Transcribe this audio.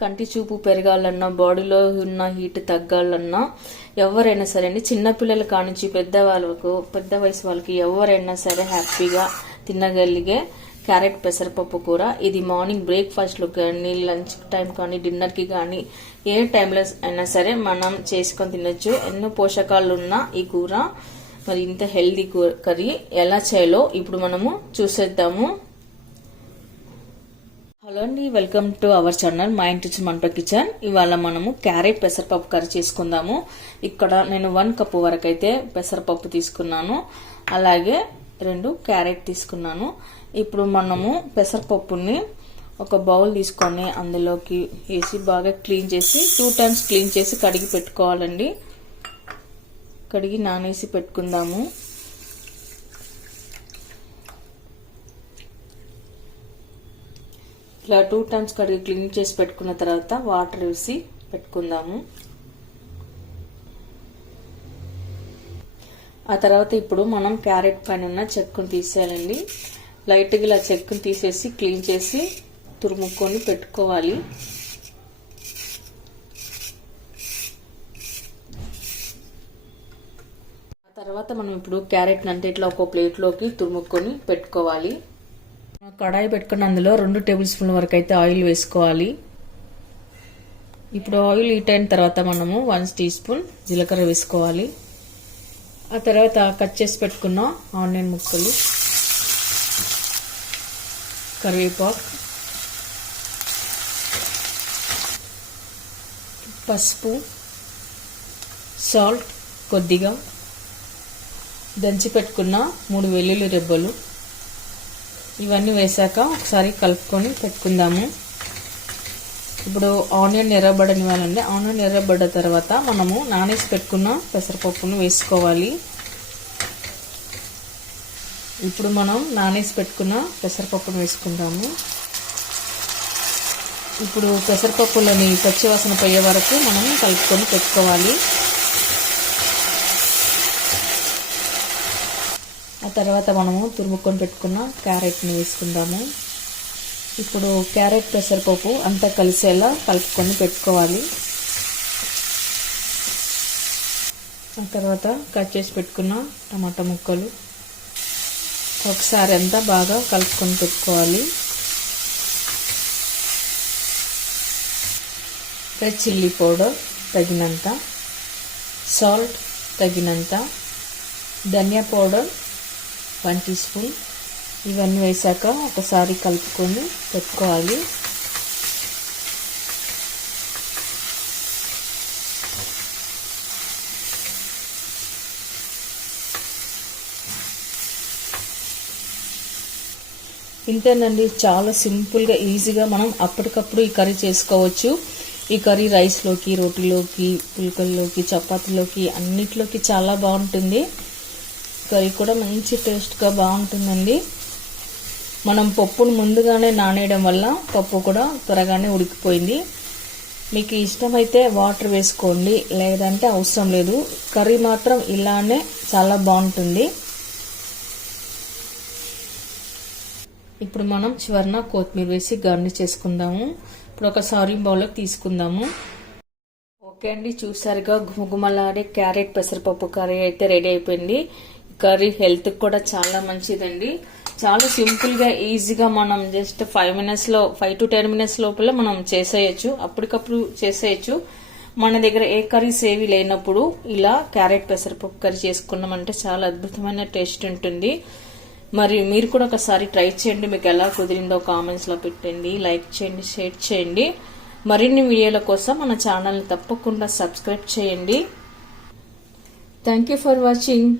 కంటి చూపు పెరగాలన్నా బాడీలో ఉన్న హీట్ తగ్గాలన్నా ఎవరైనా సరే అండి, చిన్నపిల్లల కానించి పెద్ద వయసు వాళ్ళకి ఎవరైనా సరే హ్యాపీగా తినగలిగే క్యారెట్ పెసరపప్పు కూర. ఇది మార్నింగ్ బ్రేక్ఫాస్ట్లో కానీ, లంచ్ టైం కానీ, డిన్నర్కి కానీ, ఏ టైంలో అయినా సరే మనం చేసుకొని తినొచ్చు. ఎన్నో పోషకాలు ఉన్న ఈ కూర, మరి ఇంత హెల్దీ కర్రీ ఎలా చేయాలో ఇప్పుడు మనము చూసేద్దాము. హలో అండి, వెల్కమ్ టు అవర్ ఛానల్ మా ఇంటి మంట కిచెన్. ఇవాళ మనము క్యారెట్ పెసరపప్పు కర్రీ చేసుకుందాము. ఇక్కడ నేను 1 కప్పు వరకు అయితే పెసరపప్పు తీసుకున్నాను, అలాగే 2 క్యారెట్ తీసుకున్నాను. ఇప్పుడు మనము పెసరపప్పుని ఒక బౌల్ తీసుకొని అందులోకి వేసి బాగా క్లీన్ చేసి 2 టైమ్స్ క్లీన్ చేసి కడిగి పెట్టుకోవాలండి. కడిగి నానేసి పెట్టుకుందాము. ఇలా 2 టైమ్స్ కడిగి క్లీన్ చేసి పెట్టుకున్న తర్వాత వాటర్ వేసి పెట్టుకుందాము. ఆ తర్వాత ఇప్పుడు మనం క్యారెట్ పైన ఉన్న చెక్కును తీసేయాలండి. లైట్గా ఇలా చెక్కును తీసేసి క్లీన్ చేసి తురుముకొని పెట్టుకోవాలి. ఆ తర్వాత మనం ఇప్పుడు క్యారెట్ అంటే ఇట్లా ఒక ప్లేట్లోకి తురుముకొని పెట్టుకోవాలి. కడాయి పెట్టుకుని అందులో 2 టేబుల్ స్పూన్ల వరకు అయితే ఆయిల్ వేసుకోవాలి. ఇప్పుడు ఆయిల్ హీట్ అయిన తర్వాత మనము 1 టీ స్పూన్ జీలకర్ర వేసుకోవాలి. ఆ తర్వాత కట్ చేసి పెట్టుకున్న ఆనియన్ ముక్కలు, కరివేపాకు, పసుపు, సాల్ట్ కొద్దిగా, దంచి పెట్టుకున్న 3 వెల్లుల్లి రెబ్బలు, ఇవన్నీ వేసాక ఒకసారి కలుపుకొని పెట్టుకుందాము. ఇప్పుడు ఆనియన్ ఎర్రబడనివ్వాలండి. ఆనియన్ ఎర్రబడ్డ తర్వాత మనము నానేసి పెట్టుకున్న పెసరపప్పును వేసుకోవాలి. ఇప్పుడు మనం నానేసి పెట్టుకున్న పెసరపప్పును వేసుకుందాము. ఇప్పుడు పెసరపప్పులని పచ్చివాసన పోయే వరకు మనం కలుపుకొని పెట్టుకోవాలి. ఆ తర్వాత మనము తురుముకొని పెట్టుకున్న క్యారెట్ని వేసుకుందాము. ఇప్పుడు క్యారెట్ పెసరపప్పు అంతా కలిసేలా కలుపుకొని పెట్టుకోవాలి. ఆ తర్వాత కట్ చేసి పెట్టుకున్న టమాటా ముక్కలు ఒకసారి అంతా బాగా కలుపుకొని పెట్టుకోవాలి. రెడ్ చిల్లీ పౌడర్ తగినంత, సాల్ట్ తగినంత, ధనియా పౌడర్ 1 టీ స్పూన్, ఇవన్నీ వేసాక ఒకసారి కలుపుకొని పెట్టుకోవాలి. ఇంతేనండి, చాలా సింపుల్గా ఈజీగా మనం అప్పటికప్పుడు ఈ కర్రీ చేసుకోవచ్చు. ఈ కర్రీ రైస్లోకి, రోటీలోకి, పుల్కల్లోకి, చపాతీలోకి అన్నిట్లోకి చాలా బాగుంటుంది. కర్రీ కూడా మంచి టేస్ట్గా బాగుంటుందండి. మనం పప్పును ముందుగానే నానేయడం వల్ల పప్పు కూడా త్వరగానే ఉడికిపోయింది. మీకు ఇష్టమైతే వాటర్ వేసుకోండి, లేదంటే అవసరం లేదు. కర్రీ మాత్రం ఇలానే చాలా బాగుంటుంది. ఇప్పుడు మనం చివరన కొత్తిమీర వేసి గార్నిష్ చేసుకుందాము. ఇప్పుడు ఒక సర్వింగ్ బౌల్లోకి తీసుకుందాము. ఓకే అండి, చూసారుగా గుమగుమలాడే క్యారెట్ పెసరపప్పు కర్రీ అయితే రెడీ అయిపోయింది. కర్రీ హెల్త్ కూడా చాలా మంచిదండి. చాలా సింపుల్గా ఈజీగా మనం జస్ట్ 5 to 10 మినిట్స్ లోపల మనం చేసేయచ్చు, అప్పటికప్పుడు చేసేయచ్చు. మన దగ్గర ఏ కర్రీస్ ఏవి లేనప్పుడు ఇలా క్యారెట్ పెసరపప్పు కర్రీ చేసుకున్నామంటే చాలా అద్భుతమైన టేస్ట్ ఉంటుంది. మరి మీరు కూడా ఒకసారి ట్రై చేయండి. మీకు ఎలా కుదిరిందో కామెంట్స్లో పెట్టండి, లైక్ చేయండి, షేర్ చేయండి. మరిన్ని వీడియోల కోసం మన ఛానల్ని తప్పకుండా సబ్స్క్రైబ్ చేయండి. Thank you for watching.